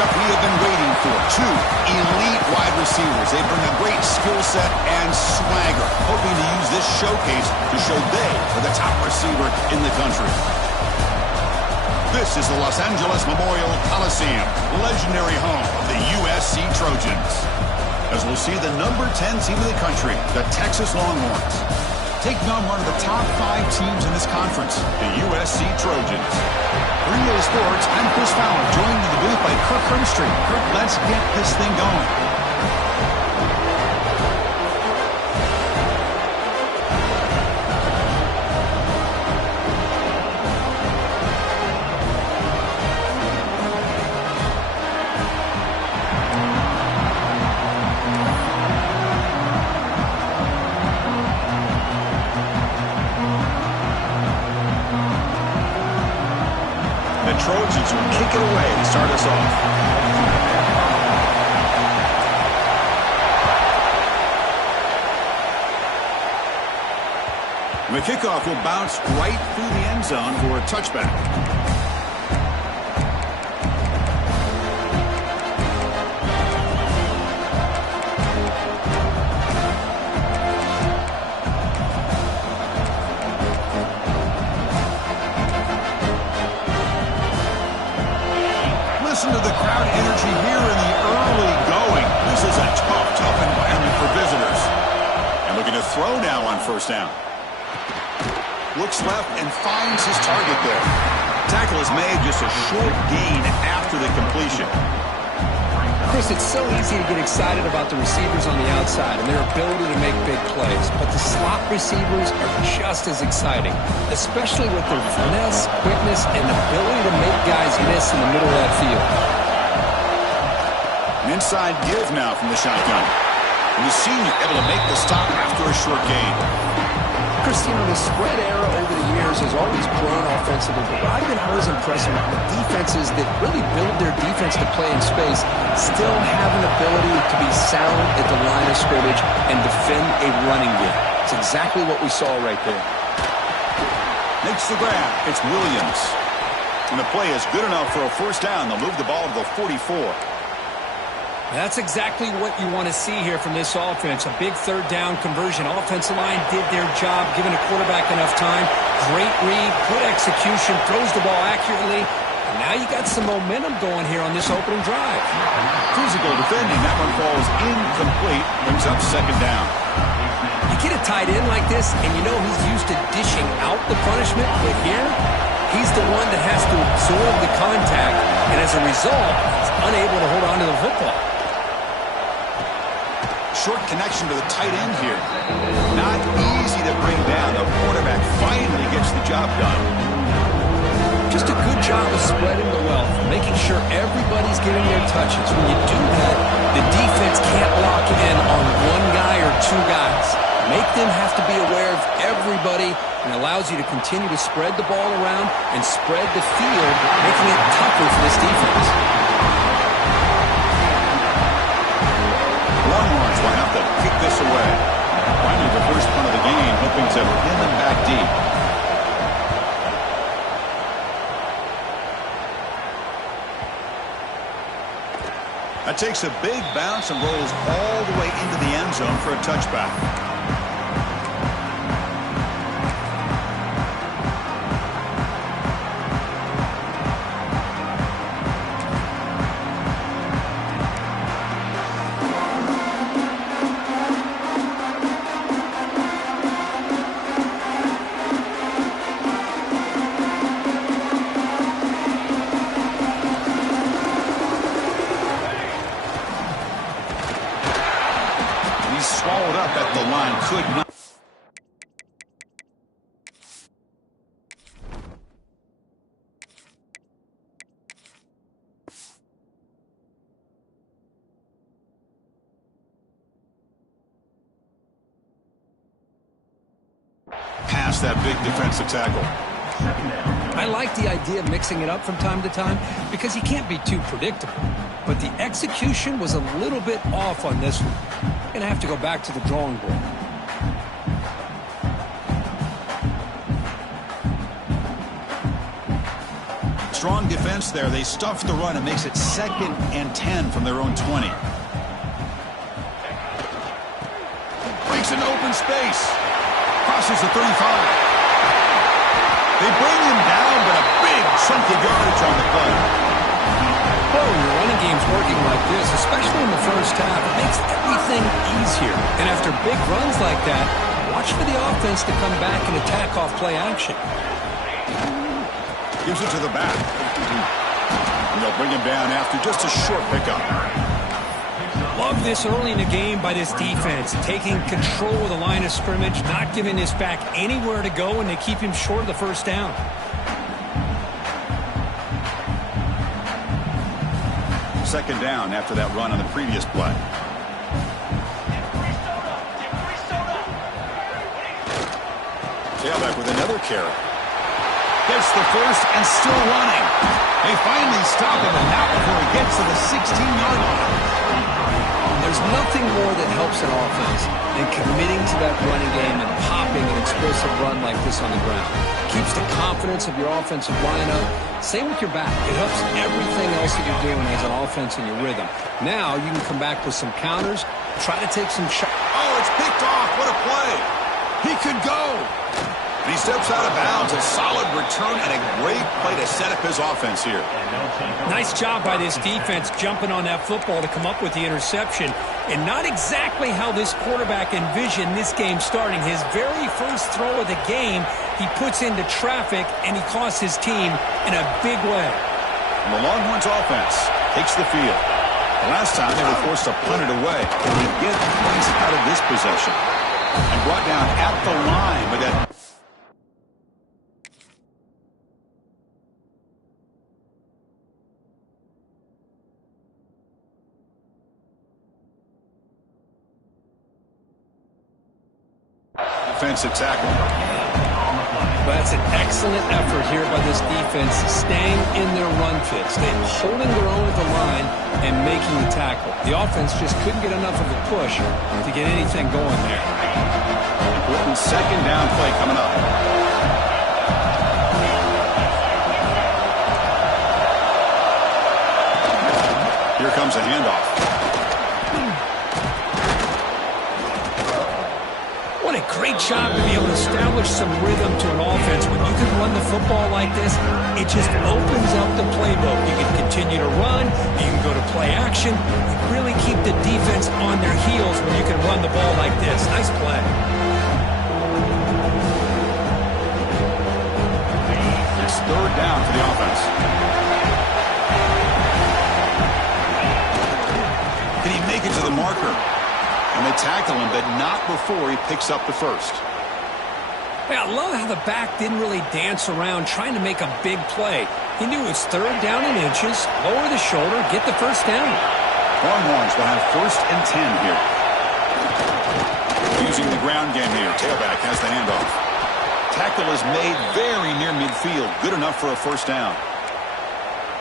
matchup we have been waiting for. Two elite wide receivers. They bring a great skill set and swagger, hoping to use this showcase to show they are the top receiver in the country. This is the Los Angeles Memorial Coliseum, legendary home of the USC Trojans. As we'll see the number 10 team in the country, the Texas Longhorns, taking on one of the top 5 teams in this conference, the USC Trojans. For EA Sports, I'm Chris Fowler, joined in the booth by Kirk Hermstreet. Kirk, let's get this thing going. Trojans will kick it away to start us off. The kickoff will bounce right through the end zone for a touchback. Listen to the crowd energy here in the early going. This is a tough environment for visitors. And looking to throw now on first down. Looks left and finds his target there. Tackle is made, just a short gain after the completion. Chris, it's so easy to get excited about the receivers on the outside and their ability to make big plays, but the slot receivers are just as exciting, especially with their finesse, quickness, and ability to make guys miss in the middle of that field. An inside give now from the shotgun. And the senior able to make the stop after a short gain. Chris, the spread era over the years has always grown offensively, but what I've been always impressed with the defenses that really build their defense to play in space still have an ability to be sound at the line of scrimmage and defend a running game. It's exactly what we saw right there. Makes the grab. It's Williams. And the play is good enough for a first down. They'll move the ball to the 44. That's exactly what you want to see here from this offense. A big third down conversion. Offensive line did their job, giving the quarterback enough time. Great read, good execution, throws the ball accurately. And now you got some momentum going here on this opening drive. Physical defending. That one falls incomplete. Brings up second down. You get a tight end like this, and you know he's used to dishing out the punishment. But here, he's the one that has to absorb the contact. And as a result, he's unable to hold on to the football. Short connection to the tight end here. Not easy to bring down. The quarterback finally gets the job done. Just a good job of spreading the wealth, making sure everybody's getting their touches. When you do that, the defense can't lock in on one guy or two guys. Make them have to be aware of everybody, and allows you to continue to spread the ball around and spread the field, making it tougher for this defense. Longhorns will have to kick this away. Finally, the first punt of the game, hoping to pin them back deep. That takes a big bounce and rolls all the way into the end zone for a touchback. Swallowed up at the line, could not. Past that big defensive tackle. I like the idea of mixing it up from time to time because he can't be too predictable. But the execution was a little bit off on this one. Going to have to go back to the drawing board. Strong defense there. They stuff the run and makes it 2nd and 10 from their own 20. Breaks into open space. Crosses the 35. They bring him down, but a big chunk of yardage on the play. Well, when your running game's working like this, especially in the first half, it makes everything easier. And after big runs like that, watch for the offense to come back and attack off play action. Gives it to the back. And they'll bring him down after just a short pickup. Love this early in the game by this defense, taking control of the line of scrimmage, not giving this back anywhere to go, and they keep him short of the first down. Second down after that run on the previous play. Tailback with another carry. Gets the first and still running. They finally stop him, and not before he gets to the 16-yard line. There's nothing more that helps an offense than committing to that running game and popping an explosive run like this on the ground. Keeps the confidence of your offensive line up. Same with your back. It helps everything else that you're doing as an offense in your rhythm. Now you can come back with some counters, try to take some shots. Oh, it's picked off. What a play. He could go. And he steps out of bounds. A solid return and a great play to set up his offense here. Nice job by this defense jumping on that football to come up with the interception. And not exactly how this quarterback envisioned this game starting. His very first throw of the game, he puts into traffic, and he costs his team in a big way. And the Longhorns offense takes the field. The last time they were forced to punt it away. Can they get points out of this possession? And brought down at the line with that. Defensive tackle. That's an excellent effort here by this defense, staying in their run fits, holding their own at the line and making the tackle. The offense just couldn't get enough of a push to get anything going there. Important second down play coming up. Here comes a handoff. What a great job to be able to establish some rhythm to an offense. When you can run the football like this, it just opens up the playbook. You can continue to run, you can go to play action, and really keep the defense on their heels when you can run the ball like this. Nice play. It's third down for the offense. Can he make it to the marker? And they tackle him, but not before he picks up the first. Hey, I love how the back didn't really dance around trying to make a big play. He knew it was third down in inches, lower the shoulder, get the first down. Longhorns will have 1st and 10 here. Using the ground game here. Tailback has the handoff. Tackle is made very near midfield. Good enough for a first down.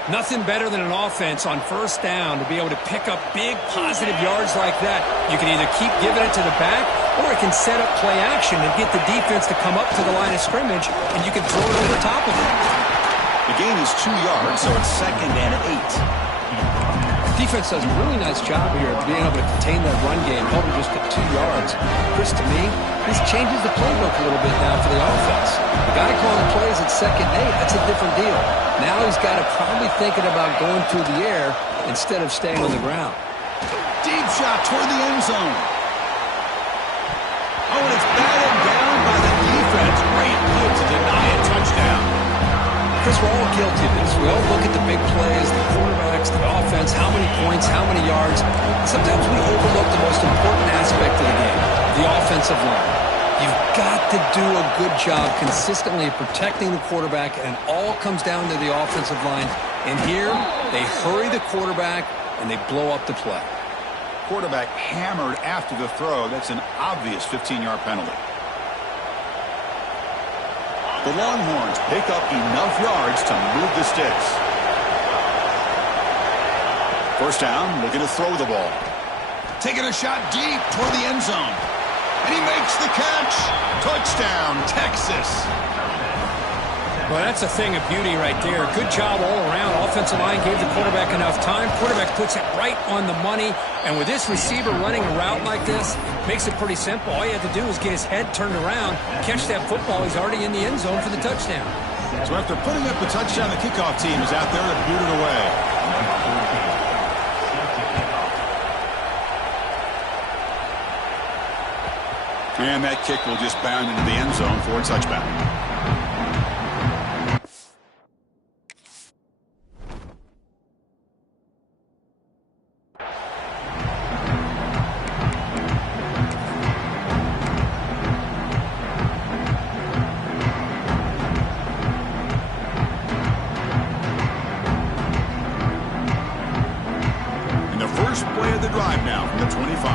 Nothing better than an offense on first down to be able to pick up big positive yards like that. You can either keep giving it to the back, or it can set up play action and get the defense to come up to the line of scrimmage, and you can throw it over top of it. The gain is 2 yards, so it's 2nd and 8. Defense does a really nice job here of being able to contain that run game, held it just to 2 yards. Chris, to me, this changes the playbook a little bit now for the offense. The guy calling the plays at 2nd and 8, that's a different deal. Now he's got to probably thinking about going through the air instead of staying on the ground. Deep shot toward the end zone. Oh, and it's batted down by the defense. Great move to deny a touchdown. Chris, we're all guilty of this. We all look at the big plays, the quarterbacks, the offense, how many points, how many yards. Sometimes we overlook the most important aspect of the game, the offensive line. You've got to do a good job consistently protecting the quarterback, and it all comes down to the offensive line. And here, they hurry the quarterback, and they blow up the play. Quarterback hammered after the throw. That's an obvious 15-yard penalty. The Longhorns pick up enough yards to move the sticks. First down, looking to throw the ball. Taking a shot deep toward the end zone. And he makes the catch. Touchdown, Texas. Well, that's a thing of beauty right there. Good job all around. Offensive line gave the quarterback enough time. Quarterback puts it right on the money. And with this receiver running a route like this, makes it pretty simple. All you have to do is get his head turned around, catch that football. He's already in the end zone for the touchdown. So after putting up the touchdown, the kickoff team is out there to boot it away. And that kick will just bound into the end zone for a touchback. First play of the drive now from the 25.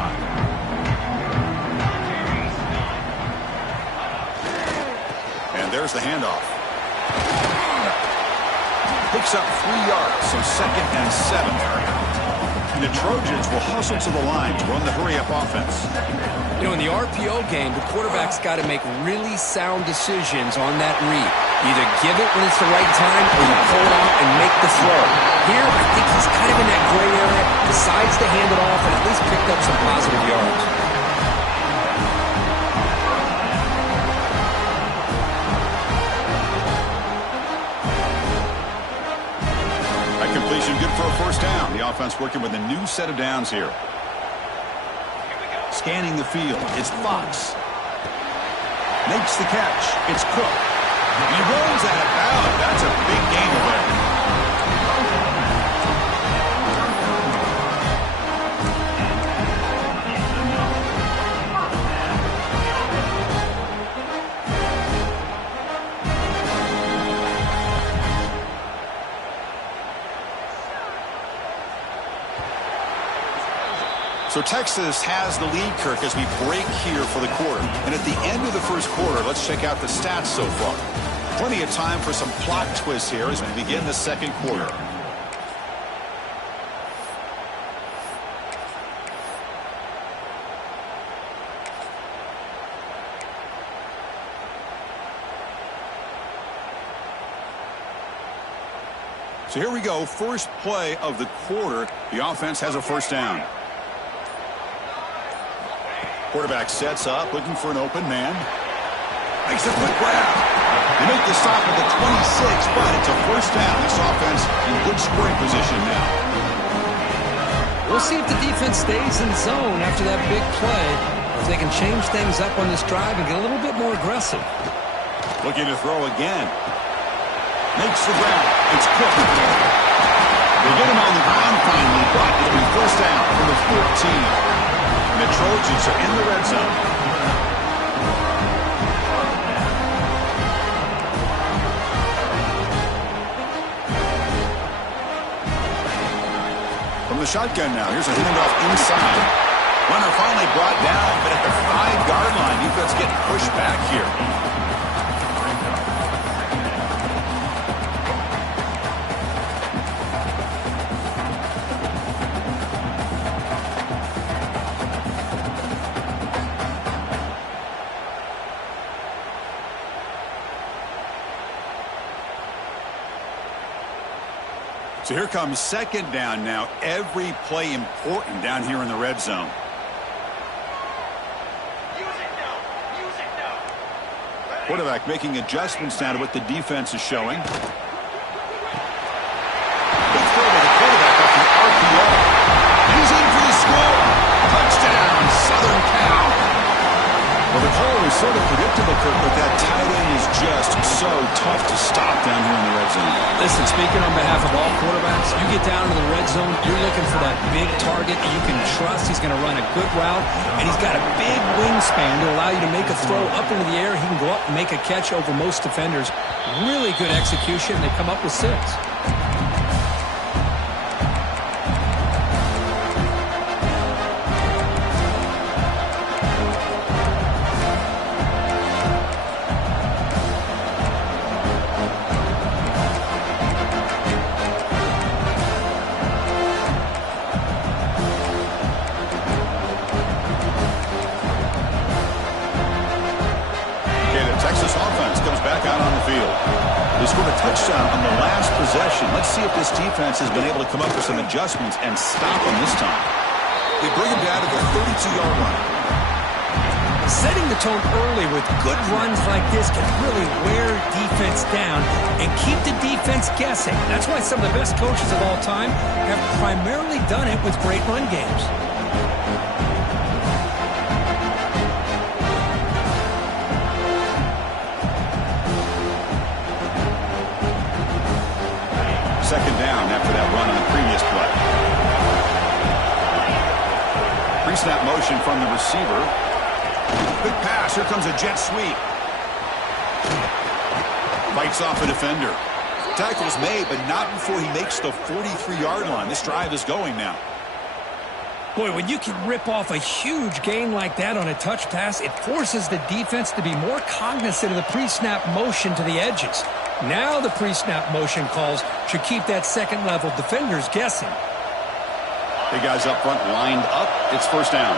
And there's the handoff. Picks up 3 yards, so 2nd and 7. And the Trojans will hustle to the line to run the hurry-up offense. You know, in the RPO game, the quarterback's got to make really sound decisions on that read. Either give it when it's the right time or you pull it out and make the throw. Here, I think he's kind of in that gray area, decides to hand it off and at least picked up some positive yards. That completion good for a first down. The offense working with a new set of downs here. Scanning the field, it's Fox. Makes the catch, it's Cook. He rolls out of bounds. That's a big gain there. So Texas has the lead, Kirk, as we break here for the quarter. And at the end of the first quarter, let's check out the stats so far. Plenty of time for some plot twists here as we begin the second quarter. So here we go, first play of the quarter. The offense has a first down. Quarterback sets up, looking for an open man. Makes a quick grab. They make the stop at the 26, but it's a first down. This offense in good scoring position now. We'll see if the defense stays in zone after that big play, or if they can change things up on this drive and get a little bit more aggressive. Looking to throw again. Makes the grab. It's Cook. They get him on the ground finally, but it'll be first down from the 14. The Trojans are in the red zone. From the shotgun now, here's a handoff inside. Runner finally brought down, but at the 5-yard line, defense getting pushed back here. So here comes second down now. Every play important down here in the red zone. Quarterback making adjustments now to what the defense is showing. Good throw by the quarterback up the RPO. He's in for the score. Touchdown, Southern Cal. Well, the call was sort of predictable, Kirk, but that tight end is just so tough to stop down here in the red zone. Listen, speaking on behalf of all quarterbacks, you get down in the red zone, you're looking for that big target that you can trust. He's going to run a good route, and he's got a big wingspan to allow you to make a throw up into the air. He can go up and make a catch over most defenders. Really good execution. They come up with 6. Texas offense comes back out on the field. They scored a touchdown on the last possession. Let's see if this defense has been able to come up with some adjustments and stop them this time. They bring him down to the 32-yard line. Setting the tone early with good runs like this can really wear defense down and keep the defense guessing. That's why some of the best coaches of all time have primarily done it with great run games. Second down after that run on the previous play. Pre-snap motion from the receiver. Quick pass. Here comes a jet sweep. Fights off a defender. Tackle's made, but not before he makes the 43-yard line. This drive is going now. Boy, when you can rip off a huge gain like that on a touch pass, it forces the defense to be more cognizant of the pre-snap motion to the edges. Now the pre-snap motion calls should keep that second-level defenders guessing. Big guys up front lined up. It's first down.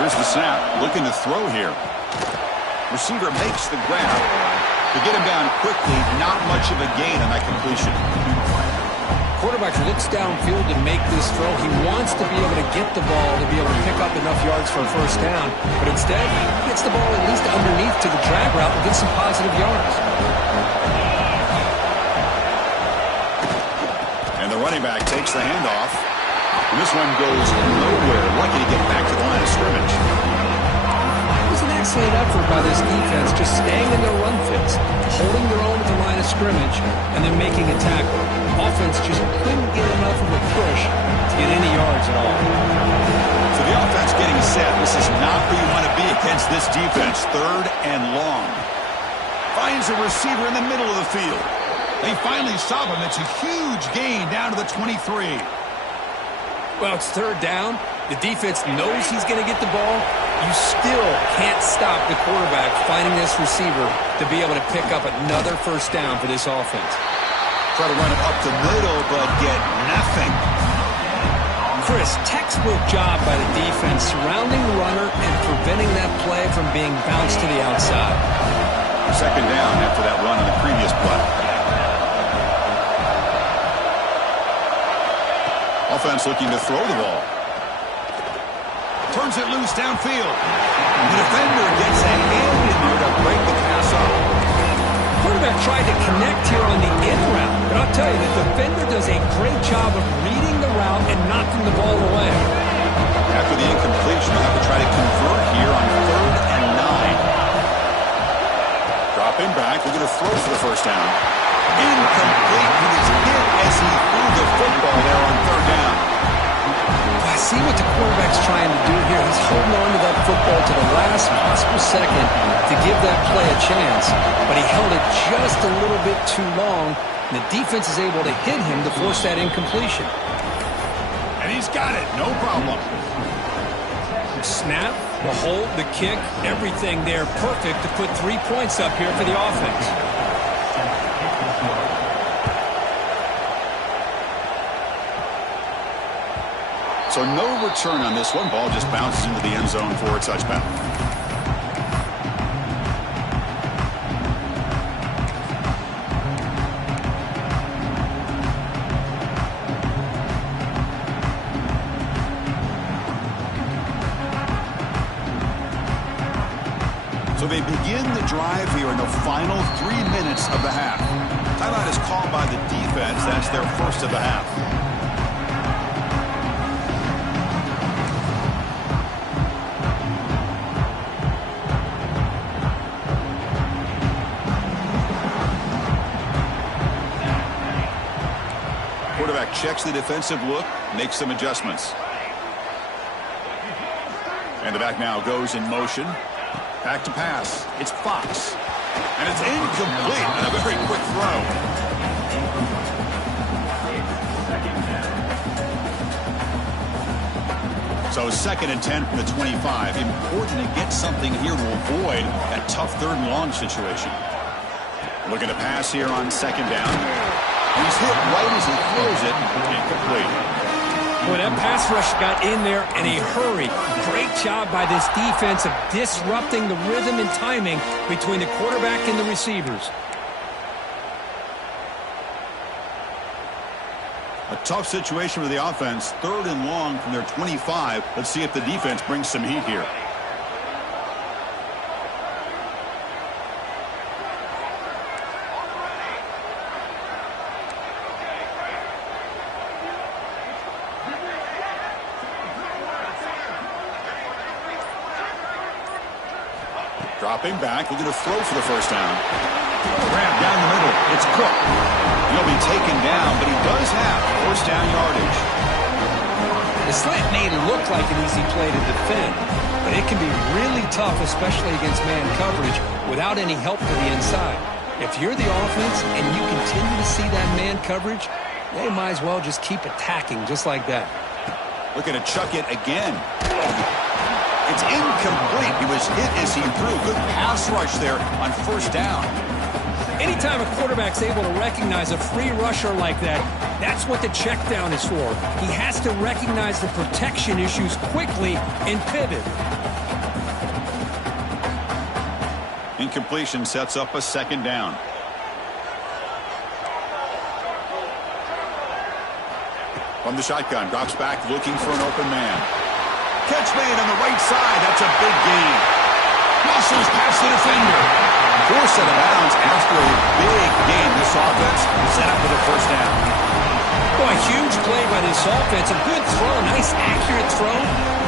Here's the snap. Looking to throw here. Receiver makes the grab. To get him down quickly, not much of a gain on that completion. Quarterback looks downfield to make this throw. He wants to be able to get the ball to be able to pick up enough yards for a first down. But instead, he gets the ball at least underneath to the drag route and gets some positive yards. And the running back takes the handoff. And this one goes nowhere. Lucky to get back to the line of scrimmage. It was an excellent effort by this defense, just staying in their run fits, holding their own at the line of scrimmage, and then making a tackle. Offense just couldn't get enough of a push to get any yards at all. So the offense getting set. This is not where you want to be against this defense. Third and long. Finds a receiver in the middle of the field. They finally stop him. It's a huge gain down to the 23. Well, it's third down. The defense knows he's going to get the ball. You still can't stop the quarterback finding this receiver to be able to pick up another first down for this offense. Try to run it up the middle, but get nothing. Chris, textbook job by the defense surrounding the runner and preventing that play from being bounced to the outside. Second down after that run on the previous play. Offense looking to throw the ball. Turns it loose downfield. The defender gets a hand in there to break the pass up. Quarterback tried to connect here on the in route, but I'll tell you, the defender does a great job of reading the route and knocking the ball away. After the incompletion, they'll have to try to convert here on 3rd and 9. Dropping back, we're going to throw for the first down. Incomplete. He was hit as he threw the football there on 3rd down. I see what the quarterback's trying to do here. He's holding on to that football to the last possible second to give that play a chance, but he held it just a little bit too long, and the defense is able to hit him to force that incompletion. And he's got it. No problem. Snap, the hold, the kick, everything there perfect to put 3 points up here for the offense. So no return on this one. Ball just bounces into the end zone for a touchdown. So they begin the drive here in the final 3 minutes of the half. Timeout is called by the defense. That's their first of the half. Quarterback checks the defensive look, makes some adjustments. And the back now goes in motion. Back to pass. It's Fox. And it's incomplete on a very quick throw. So 2nd and 10 from the 25. Important to get something here to avoid that tough 3rd and long situation. Looking to pass here on 2nd down. He's hit right as he throws it. Incomplete. Boy, that pass rush got in there in a hurry. Great job by this defense of disrupting the rhythm and timing between the quarterback and the receivers. A tough situation for the offense. 3rd and long from their 25. Let's see if the defense brings some heat here. Dropping back, looking to throw for the first down. Grab down the middle. It's Cook. He'll be taken down, but he does have first down yardage. The slant may look like an easy play to defend, but it can be really tough, especially against man coverage, without any help to the inside. If you're the offense and you continue to see that man coverage, they might as well just keep attacking just like that. Looking to chuck it again. It's incomplete. He was hit as he threw. Good pass rush there on first down. Anytime a quarterback's able to recognize a free rusher like that, that's what the check down is for. He has to recognize the protection issues quickly and pivot. Incompletion sets up a second down. From the shotgun, drops back looking for an open man. Catch made on the right side. That's a big gain. Muscles past the defender. Force out of bounds after a big gain. This offense set up with a first down. Boy, a huge play by this offense. A good throw, nice accurate throw.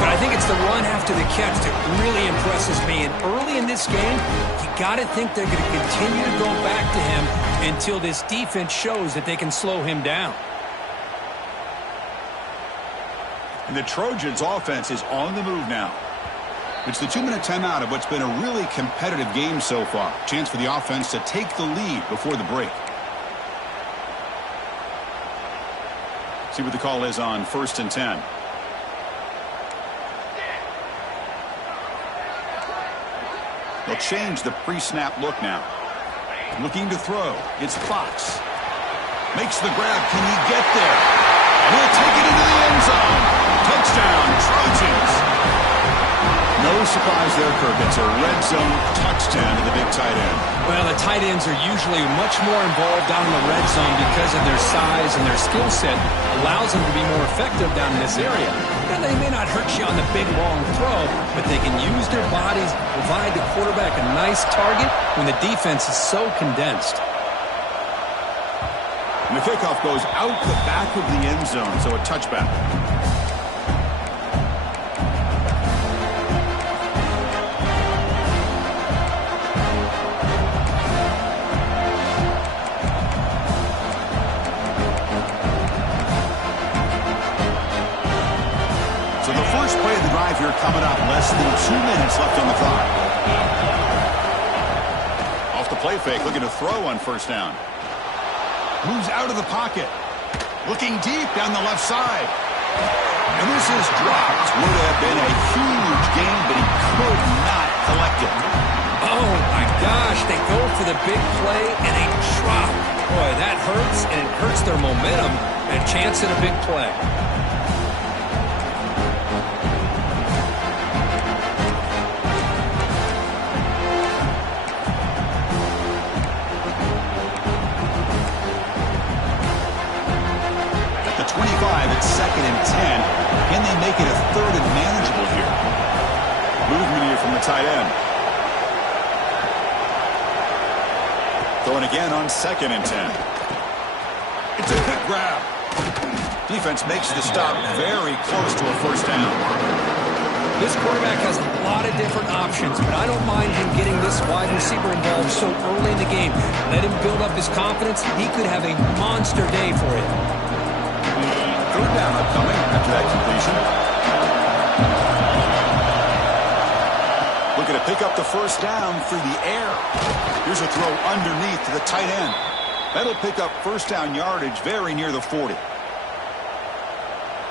But I think it's the run after the catch that really impresses me. And early in this game, you got to think they're going to continue to go back to him until this defense shows that they can slow him down. And the Trojans' offense is on the move now. It's the 2-minute timeout of what's been a really competitive game so far. Chance for the offense to take the lead before the break. See what the call is on 1st and 10. They'll change the pre-snap look now. Looking to throw. It's Fox. Makes the grab. Can he get there? And he'll take it into the end zone. Touchdown, Trojans. No surprise there, Kirk. It's a red zone touchdown to the big tight end. Well, the tight ends are usually much more involved down in the red zone because of their size and their skill set allows them to be more effective down in this area. Now, they may not hurt you on the big, long throw, but they can use their bodies to provide the quarterback a nice target when the defense is so condensed. And the kickoff goes out the back of the end zone, so a touchback. So the first play of the drive here coming up, less than 2 minutes left on the clock. Off the play fake, looking to throw on first down. Moves out of the pocket. Looking deep down the left side. And this is dropped. Would have been a huge gain, but he could not collect it. Oh, my gosh. They go for the big play, and they drop. Boy, that hurts, and it hurts their momentum and a chance at a big play. It's 2nd and 10. Can they make it a 3rd and manageable here? Movement here from the tight end. Throwing again on 2nd and 10. It's a quick grab. Defense makes the stop very close to a first down. This quarterback has a lot of different options, but I don't mind him getting this wide receiver involved so early in the game. Let him build up his confidence. He could have a monster day for you. 3rd down upcoming after that completion. Looking to pick up the first down through the air. Here's a throw underneath to the tight end. That'll pick up first down yardage very near the 40.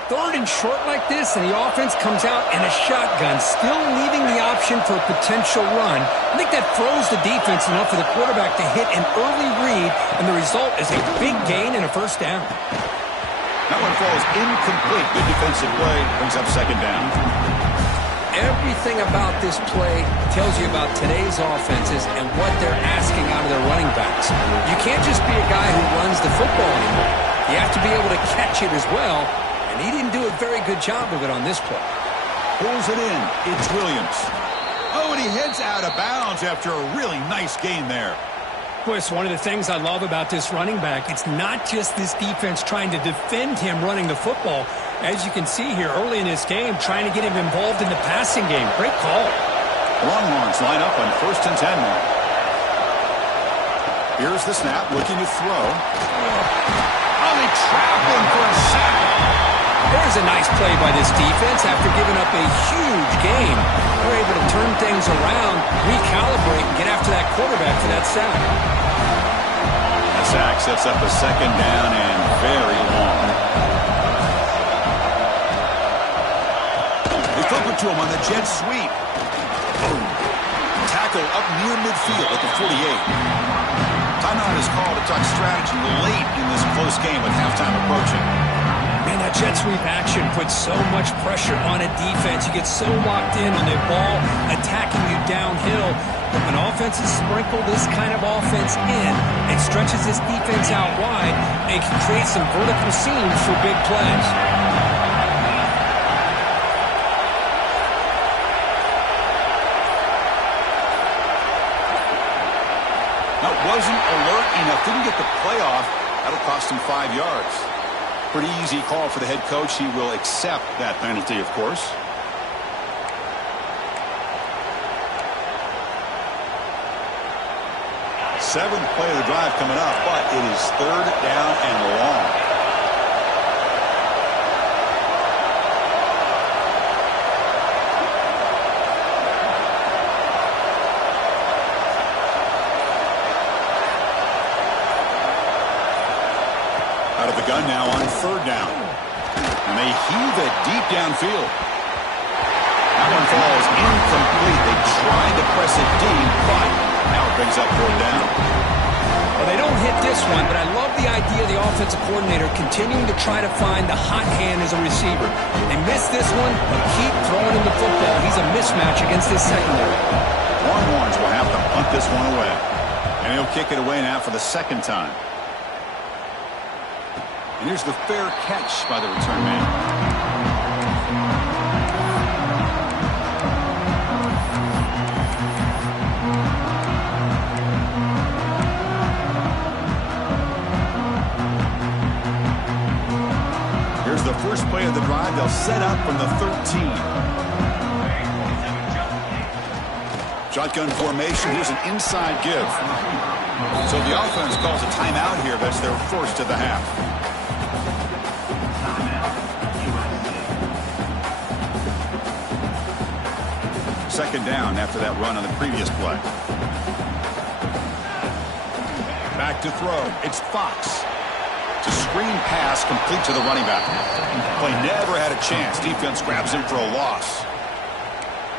3rd and short like this, and the offense comes out in a shotgun, still leaving the option for a potential run. I think that throws the defense enough for the quarterback to hit an early read, and the result is a big gain and a first down. That one falls incomplete. Good defensive play. Brings up second down. Everything about this play tells you about today's offenses and what they're asking out of their running backs. You can't just be a guy who runs the football anymore. You have to be able to catch it as well, and he didn't do a very good job of it on this play. Pulls it in. It's Williams. Oh, and he heads out of bounds after a really nice gain there. Boy, it's one of the things I love about this running back. It's not just this defense trying to defend him running the football. As you can see here early in this game, trying to get him involved in the passing game. Great call. Longhorns line up on 1st and 10 now. Here's the snap, looking to throw. Oh, they trap him for a sack. There's a nice play by this defense after giving up a huge gain. They're able to turn things around, recalibrate, and get after that quarterback for that sack. The sack sets up a second down and very long. They flip it to him on the jet sweep. Tackle up near midfield at the 48. Timeout is called to talk strategy late in this close game with halftime approaching. Man, that jet sweep action puts so much pressure on a defense. You get so locked in on the ball attacking you downhill. But when offenses sprinkle this kind of offense in, it stretches this defense out wide and can create some vertical seams for big plays. That wasn't alert enough. Didn't get the play off. That'll cost him 5 yards. Pretty easy call for the head coach. He will accept that penalty, of course. Seventh play of the drive coming up, but it is 3rd down and long. Out of the gun now on 3rd down. And they heave it deep downfield. That one falls incomplete. They tried to press it deep, but now it brings up 4th down. Well, they don't hit this one, but I love the idea of the offensive coordinator continuing to try to find the hot hand as a receiver. They miss this one, but keep throwing him the football. He's a mismatch against this secondary. Longhorns will have to punt this one away. And he'll kick it away now for the 2nd time. And here's the fair catch by the return man. Here's the first play of the drive. They'll set up from the 13. Shotgun formation. Here's an inside give. So the offense calls a timeout here. That's their first of the half. Second down after that run on the previous play. Back to throw. It's Fox. It's a screen pass complete to the running back. Play never had a chance. Defense grabs him for a loss.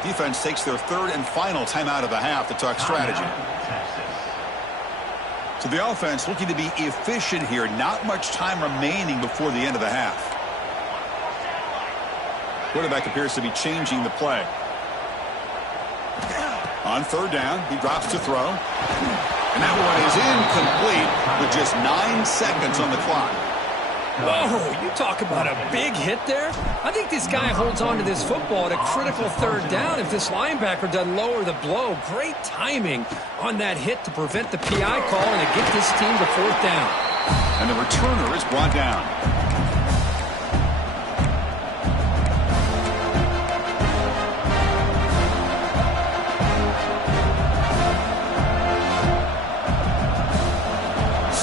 Defense takes their 3rd and final timeout of the half to talk strategy. So the offense looking to be efficient here. Not much time remaining before the end of the half. Quarterback appears to be changing the play. On 3rd down, he drops to throw. And that one is incomplete with just 9 seconds on the clock. Whoa, you talk about a big hit there. I think this guy holds on to this football at a critical 3rd down. If this linebacker doesn't lower the blow, great timing on that hit to prevent the PI call and to get this team to 4th down. And the returner is brought down.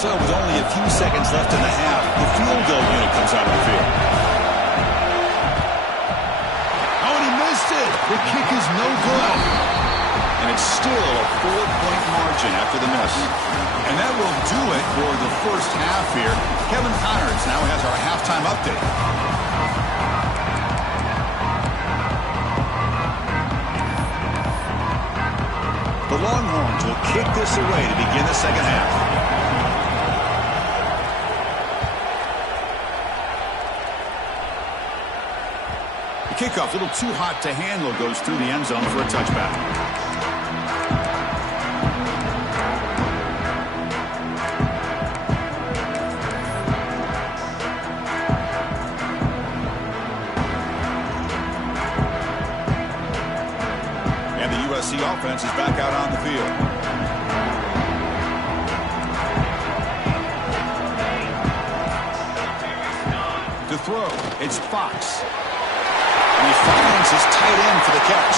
So with only a few seconds left in the half, the field goal unit comes out of the field. Oh, and he missed it. The kick is no good. And it's still a 4-point margin after the miss. And that will do it for the first half here. Kevin Connors now has our halftime update. The Longhorns will kick this away to begin the second half. kickoff, a little too hot to handle, goes through the end zone for a touchback. And the USC offense is back out on the field. To throw, it's Fox. And he finds his tight end for the catch.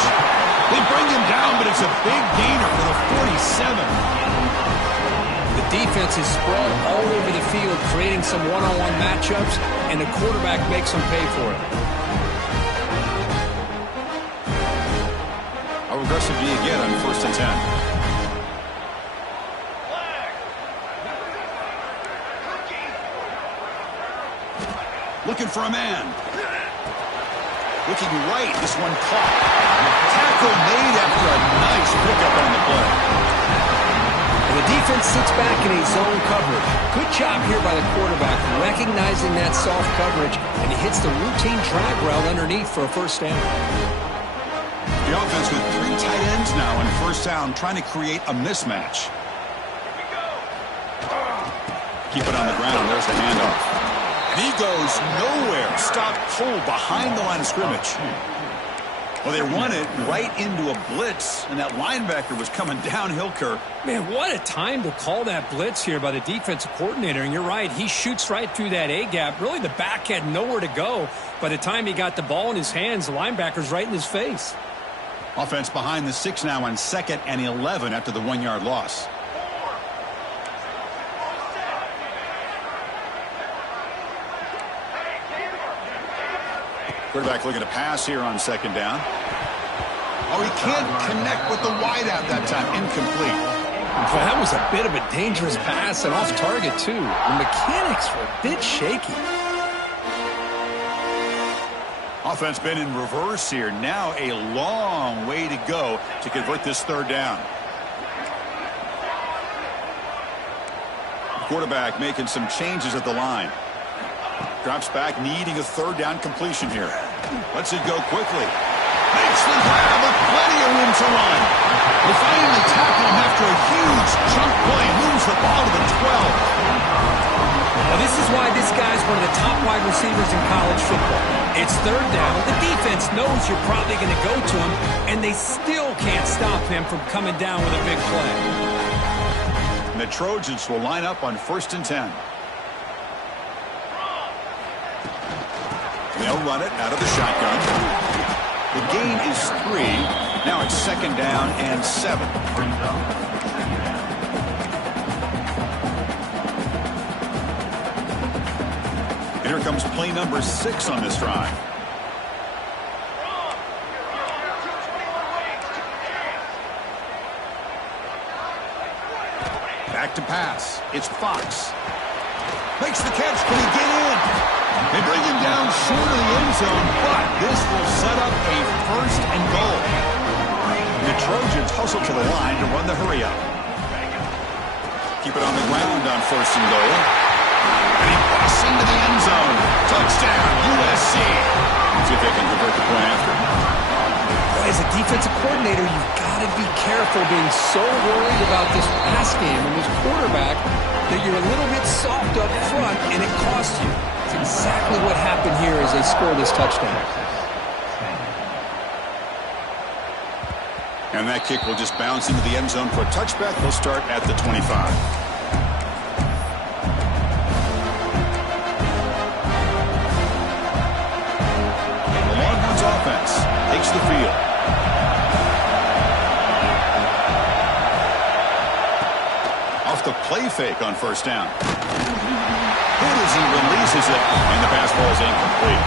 They bring him down, but it's a big gainer for the 47. The defense is spread all over the field, creating some one-on-one matchups, and the quarterback makes them pay for it. How aggressive do you get on 1st and 10? Looking for a man. Looking right. This one caught. Tackle made after a nice pickup on the play. And the defense sits back in a zone coverage. Good job here by the quarterback, recognizing that soft coverage, and he hits the routine drag route underneath for a first down. The offense with 3 tight ends now on 1st down, trying to create a mismatch. Keep it on the ground. There's the handoff. And he goes nowhere. Stop cold behind the line of scrimmage. Well, they run it right into a blitz, and that linebacker was coming downhill, Kirk. Man, what a time to call that blitz here by the defensive coordinator. And you're right, he shoots right through that A-gap. Really, the back had nowhere to go. By the time he got the ball in his hands, the linebacker's right in his face. Offense behind the 6 now on 2nd and 11 after the 1-yard loss. Quarterback looking to pass here on 2nd down. Oh, he can't connect with the wideout that time. Incomplete. Well, that was a bit of a dangerous pass and off target, too. The mechanics were a bit shaky. Offense been in reverse here. Now a long way to go to convert this 3rd down. Quarterback making some changes at the line. Drops back, needing a 3rd down completion here. Lets it go quickly. Makes the grab with plenty of room to run. They finally tackle him after a huge chunk play. Moves the ball to the 12. Well, this is why this guy's one of the top wide receivers in college football. It's 3rd down. The defense knows you're probably going to go to him, and they still can't stop him from coming down with a big play. And the Trojans will line up on 1st and 10. They'll run it out of the shotgun. The gain is 3. Now it's 2nd down and 7. And here comes play number 6 on this drive. Back to pass. It's Fox. Makes the catch. Can he get in? They bring him down short of the end zone, but this will set up a 1st and goal. The Trojans hustle to the line to run the hurry up. Keep it on the ground on 1st and goal. And he busts into the end zone. Touchdown, USC. See if they can convert the point after. As a defensive coordinator, you've got to be careful being so worried about this pass game and this quarterback that you're a little bit soft up front and it costs you. It's exactly what happened here as they score this touchdown. And that kick will just bounce into the end zone for a touchback. They'll start at the 25. Offense takes the field. Off the play fake on 1st down. Good as he releases it, and the pass ball is incomplete.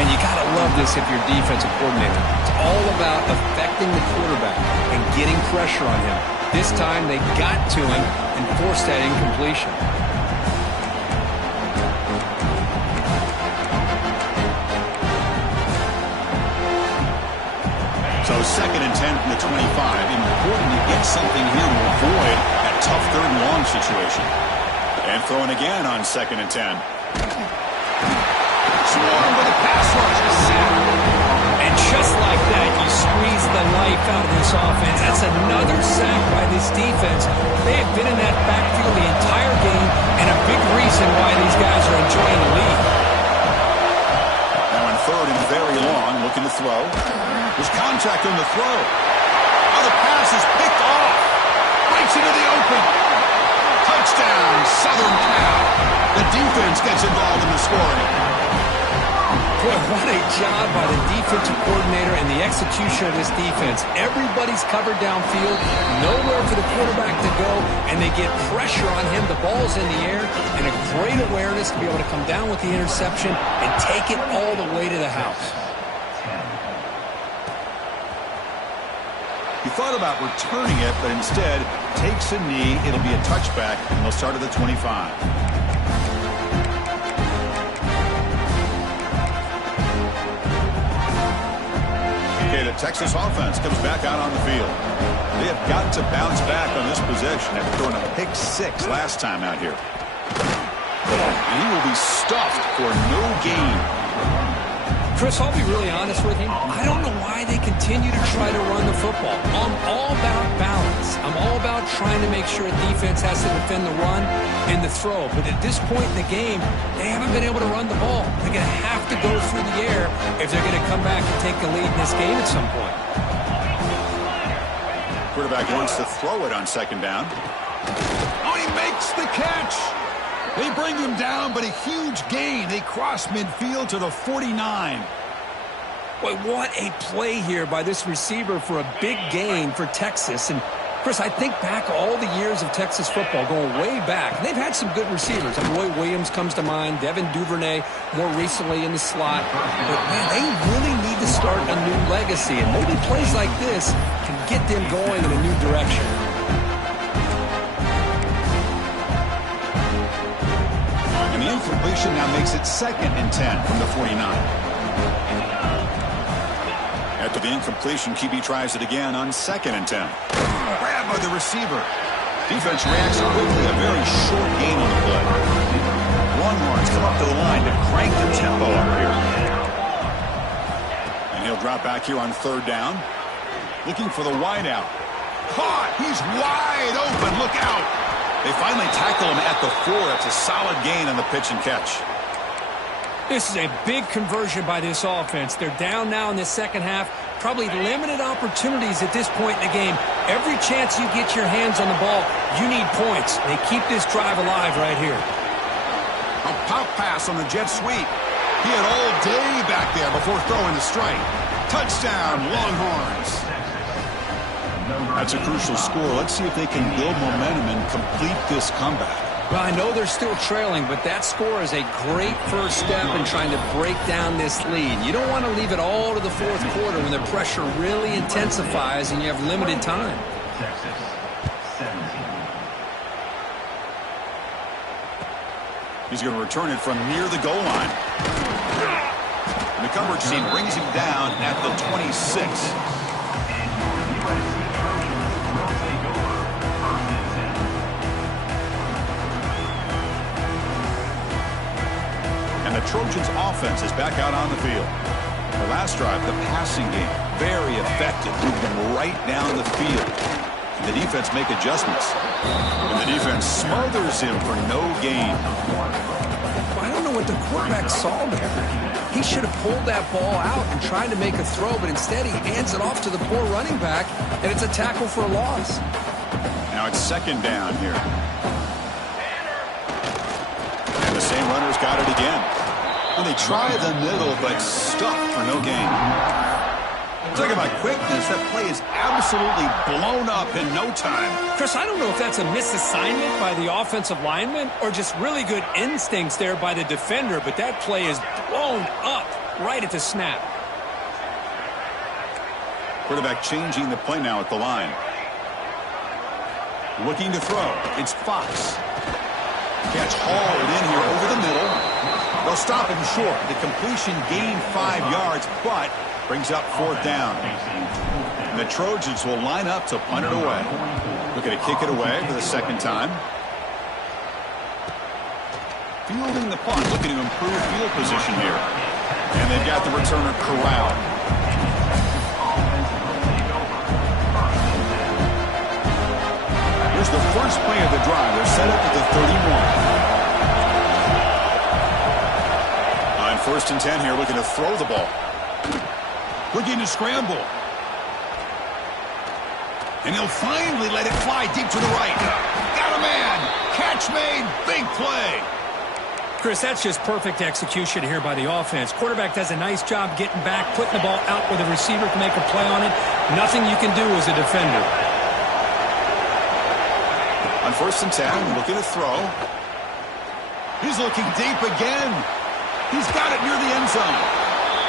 Man, you got to love this if you're a defensive coordinator. It's all about affecting the quarterback and getting pressure on him. This time they got to him and forced that incompletion. So 2nd and 10 from the 25. Important to get something here to avoid that tough 3rd and long situation. And throwing again on 2nd and 10. Swarm with a pass rush. just like that, you squeeze the life out of this offense. That's another sack by this defense. They have been in that backfield the entire game, and a big reason why these guys are enjoying the lead. Now in third and very long, looking to throw. There's contact on the throw. Oh, the pass is picked off. Breaks into the open. Touchdown, Southern Cal. The defense gets involved in the scoring. Boy, what a job by the defensive coordinator and the execution of this defense. Everybody's covered downfield, nowhere for the quarterback to go, and they get pressure on him. The ball's in the air, and a great awareness to be able to come down with the interception and take it all the way to the house. He thought about returning it, but instead takes a knee. It'll be a touchback, and they'll start at the 25. Okay, the Texas offense comes back out on the field. They have got to bounce back on this possession after throwing a pick 6 last time out here. And he will be stuffed for no gain. Chris, I'll be really honest with you. I don't know why they continue to try to run the football. I'm all about balance. I'm all about trying to make sure a defense has to defend the run and the throw. But at this point in the game, they haven't been able to run the ball. They're going to have to go through the air if they're going to come back and take the lead in this game at some point. Quarterback wants to throw it on second down. Oh, he makes the catch. They bring him down, but a huge gain. They cross midfield to the 49. Boy, what a play here by this receiver for a big gain for Texas. And, Chris, I think back all the years of Texas football, going way back. They've had some good receivers. Roy Williams comes to mind, Devin Duvernay more recently in the slot. But, man, they really need to start a new legacy. And maybe plays like this can get them going in a new direction. And the incompletion now makes it 2nd and 10 from the 49. After the incompletion, QB tries it again on 2nd and 10. Grab by the receiver. Defense reacts quickly. A very short gain on the play. Longhorns come up to the line to crank the tempo up here. And he'll drop back here on 3rd down. Looking for the wideout. Caught. He's wide open. Look out. They finally tackle him at the 4. It's a solid gain on the pitch and catch. This is a big conversion by this offense. They're down now in the second half. Probably limited opportunities at this point in the game. Every chance you get your hands on the ball, you need points. They keep this drive alive right here. A pop pass on the jet sweep. He had all day back there before throwing the strike. Touchdown, Longhorns. That's a crucial score. Let's see if they can build momentum and complete this comeback. Well, I know they're still trailing, but that score is a great first step in trying to break down this lead. You don't want to leave it all to the 4th quarter when the pressure really intensifies and you have limited time. He's going to return it from near the goal line. And the coverage team brings him down at the 26. And the Trojans' offense is back out on the field. The last drive, the passing game, very effective, moving them right down the field. And the defense make adjustments. And the defense smothers him for no gain. I don't know what the quarterback saw there. He should have pulled that ball out and tried to make a throw, but instead he hands it off to the poor running back, and it's a tackle for a loss. Now it's 2nd down here. And the same runner's got it again. And they try the middle, but stuck for no gain. Talking about quickness, that play is absolutely blown up in no time. Chris, I don't know if that's a misassignment by the offensive lineman or just really good instincts there by the defender, but that play is blown up right at the snap. Quarterback changing the play now at the line. Looking to throw. It's Fox. Catch hauled in here over the middle. They'll stop him short. The completion gained 5 yards, but brings up 4th down. And the Trojans will line up to punt it away. Looking to kick it away for the 2nd time. Fielding the punt, looking to improve field position here. And they've got the returner corralled. Here's the first play of the drive. They're set up at the 31. On 1st and 10 here, looking to throw the ball. Looking to scramble. And he'll finally let it fly deep to the right. Got a man. Catch made. Big play. Chris, that's just perfect execution here by the offense. Quarterback does a nice job getting back, putting the ball out where the receiver can make a play on it. Nothing you can do as a defender. On 1st and 10, looking to throw. He's looking deep again. He's got it near the end zone.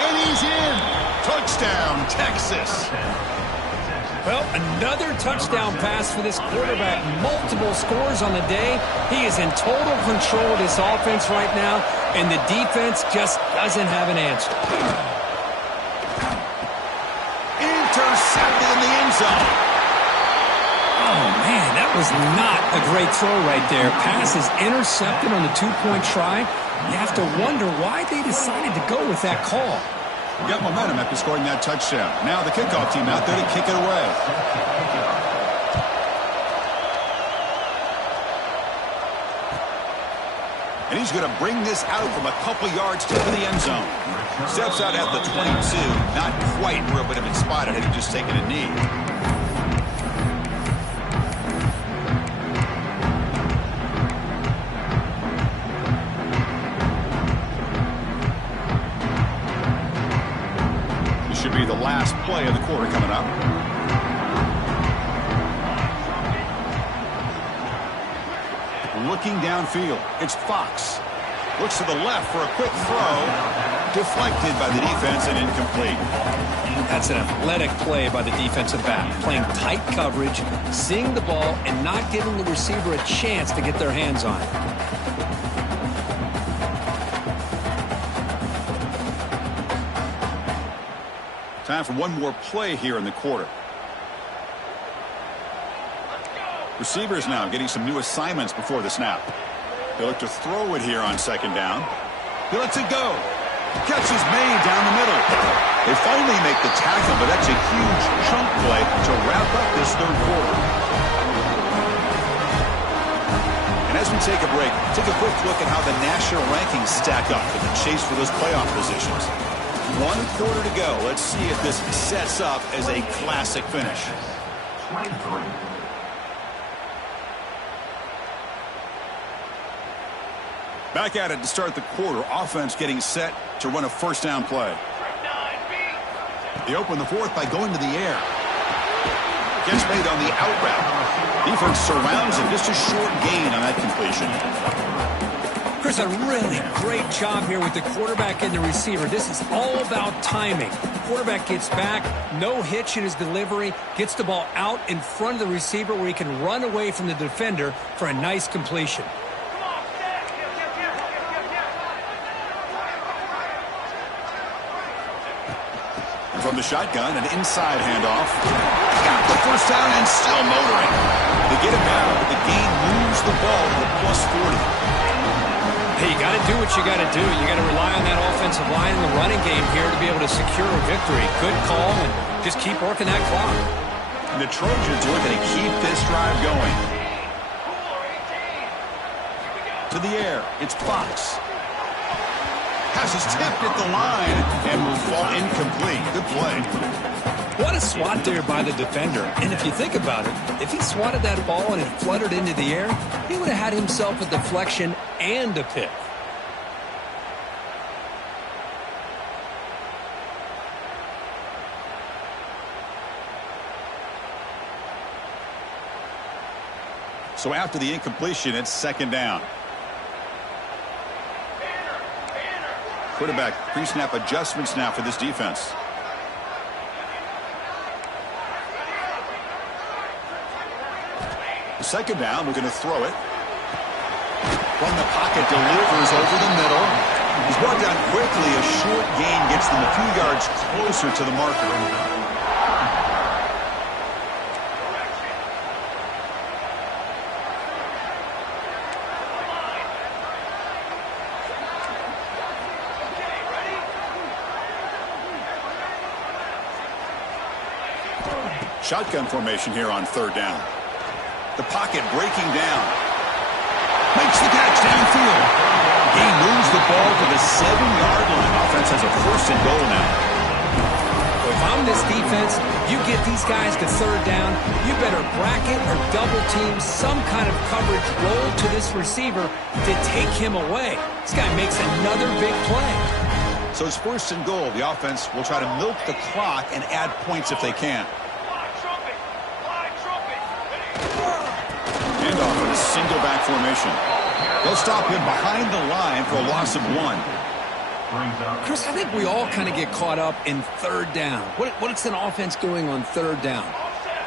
And he's in. Touchdown, Texas. Well, another touchdown pass for this quarterback. Multiple scores on the day. He is in total control of this offense right now, and the defense just doesn't have an answer. Intercepted in the end zone. Oh, man, that was not a great throw right there. Pass is intercepted on the two-point try. You have to wonder why they decided to go with that call. Got momentum after scoring that touchdown. Now the kickoff team out there to kick it away. And he's going to bring this out from a couple yards to the end zone. Steps out at the 22. Not quite where it would have been spotted had he just taken a knee. Should be the last play of the quarter coming up. Looking downfield, it's Fox. Looks to the left for a quick throw. Deflected by the defense and incomplete. That's an athletic play by the defensive back. Playing tight coverage, seeing the ball, and not giving the receiver a chance to get their hands on it. Time for one more play here in the quarter. Receivers now getting some new assignments before the snap. They look to throw it here on 2nd down. He lets it go. Catch is made down the middle. They finally make the tackle, but that's a huge chunk play to wrap up this 3rd quarter. And as we take a break, take a quick look at how the national rankings stack up in the chase for those playoff positions. 1 quarter to go. Let's see if this sets up as a classic finish. Back at it to start the quarter. Offense getting set to run a 1st down play. They open the 4th by going to the air. Gets made on the out route. Defense surrounds him. Just a short gain on that completion. Chris, a really great job here with the quarterback and the receiver. This is all about timing. Quarterback gets back, no hitch in his delivery, gets the ball out in front of the receiver where he can run away from the defender for a nice completion. And from the shotgun, an inside handoff. Got the 1st down and still motoring. They get him down, but the gain moves the ball to the +40. Hey, you got to do what you got to do. You got to rely on that offensive line and the running game here to be able to secure a victory. Good call, and just keep working that clock. And the Trojans are looking to keep this drive going. To the air, it's Fox. Pass is tipped at the line and will fall incomplete. Good play. What a swat there by the defender. And if you think about it, if he swatted that ball and it fluttered into the air, he would have had himself a deflection and a pick. So after the incompletion, it's 2nd down. Quarterback pre-snap adjustments now for this defense. Second down, we're going to throw it. From the pocket, delivers over the middle. He's brought down quickly. A short gain gets them a few yards closer to the marker. Shotgun formation here on third down. The pocket breaking down. Makes the catch downfield. He moves the ball to the 7-yard line. Offense has a first and goal now. If I'm this defense, you get these guys to third down, you better bracket or double team some kind of coverage roll to this receiver to take him away. This guy makes another big play. So it's first and goal. The offense will try to milk the clock and add points if they can. Handoff in a single back formation. They'll stop him behind the line for a loss of 1. Chris, I think we all kind of get caught up in third down. What's an offense doing on third down?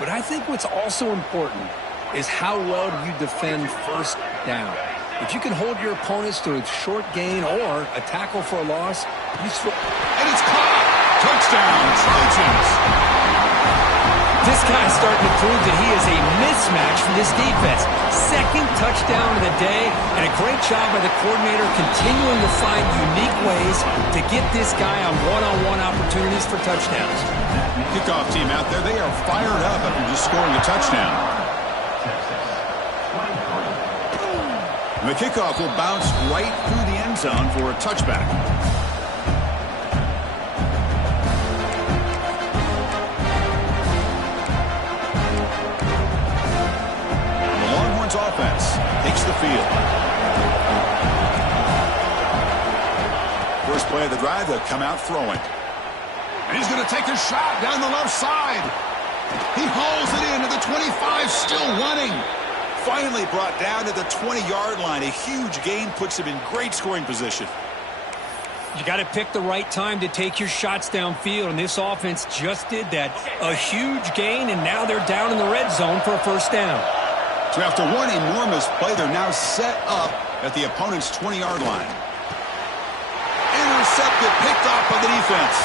But I think what's also important is how well do you defend first down. If you can hold your opponents to a short gain or a tackle for a loss, you and it's caught! Touchdown, Trojans! This guy's starting to prove that he is a mismatch for this defense. Second touchdown of the day, and a great job by the coordinator continuing to find unique ways to get this guy on one-on-one opportunities for touchdowns. Kickoff team out there, they are fired up after just scoring a touchdown. And the kickoff will bounce right through the end zone for a touchback. Offense takes the field. First play of the drive, they'll come out throwing. And he's going to take a shot down the left side. He hauls it in to the 25, still running. Finally brought down to the 20-yard line. A huge gain puts him in great scoring position. You got to pick the right time to take your shots downfield, and this offense just did that. A huge gain, and now they're down in the red zone for a first down. So after one enormous play, they're now set up at the opponent's 20-yard line. Intercepted, picked off by the defense.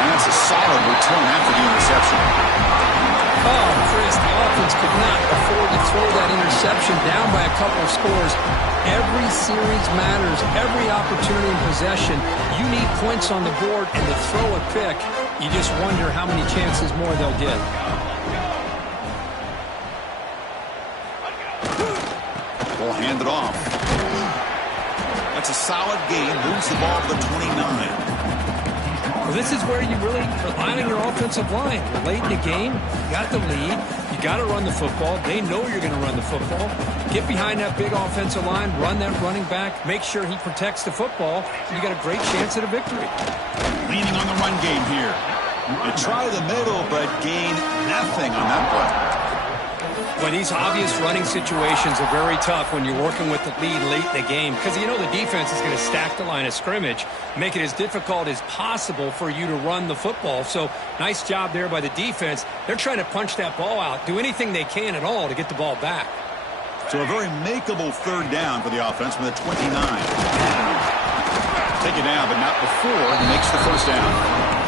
And that's a solid return after the interception. Oh, Chris, the offense could not afford to throw that interception down by a couple of scores. Every series matters. Every opportunity in possession. You need points on the board, and to throw a pick, you just wonder how many chances more they'll get. We'll hand it off. That's a solid gain. Moves the ball to the 29. Well, this is where you really rely on your offensive line. You're late in the game. You got the lead. You got to run the football. They know you're going to run the football. Get behind that big offensive line. Run that running back. Make sure he protects the football. You got a great chance at a victory. Leaning on the run game here. You try the middle, but gain nothing on that play. Well, these obvious running situations are very tough when you're working with the lead late in the game because you know the defense is going to stack the line of scrimmage, make it as difficult as possible for you to run the football. So nice job there by the defense. They're trying to punch that ball out, do anything they can at all to get the ball back. So a very makeable third down for the offense with a 29. Take it down, but not before he makes the first down.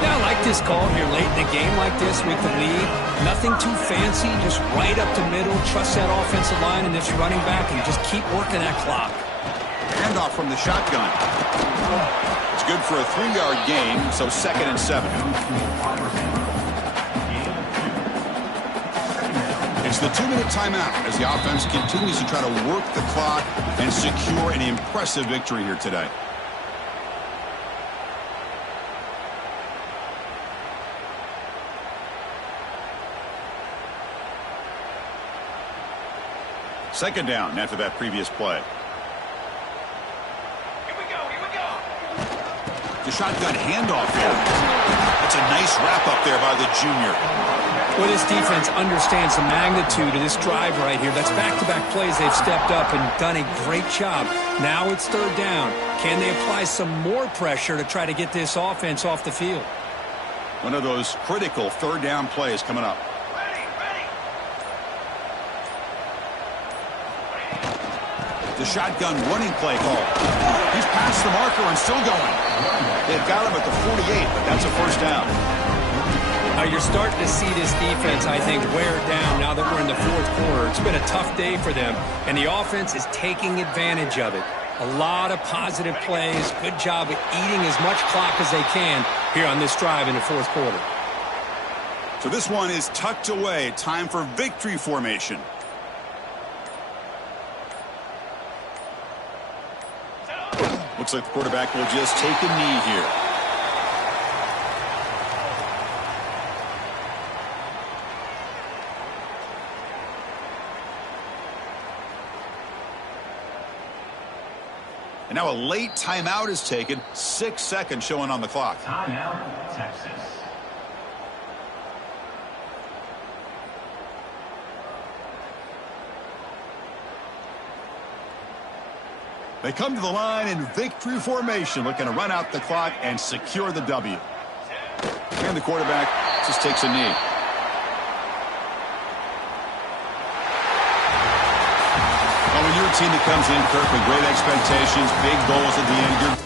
Yeah, I like this call here late in the game like this with the lead. Nothing too fancy, just right up the middle. Trust that offensive line and this running back and just keep working that clock. Handoff from the shotgun. It's good for a 3-yard gain, so 2nd and 7. It's the 2-minute timeout as the offense continues to try to work the clock and secure an impressive victory here today. Second down after that previous play. Here we go. The shotgun handoff here. That's a nice wrap up there by the junior. Well, this defense understands the magnitude of this drive right here. That's back-to-back plays. They've stepped up and done a great job. Now it's third down. Can they apply some more pressure to try to get this offense off the field? One of those critical third down plays coming up. The shotgun running play call. He's past the marker and still going. They've got him at the 48, but that's a first down. Now you're starting to see this defense, I think, wear down now that we're in the fourth quarter. It's been a tough day for them, and the offense is taking advantage of it. A lot of positive plays. Good job at eating as much clock as they can. here on this drive in the fourth quarter. So this one is tucked away. Time for victory formation. Looks like the quarterback will just take a knee here. And now a late timeout is taken. 6 seconds showing on the clock. Timeout, Texas. They come to the line in victory formation, looking to run out the clock and secure the W. And the quarterback just takes a knee. Well, when you're a team that comes in, Kirk, with great expectations, big goals at the end,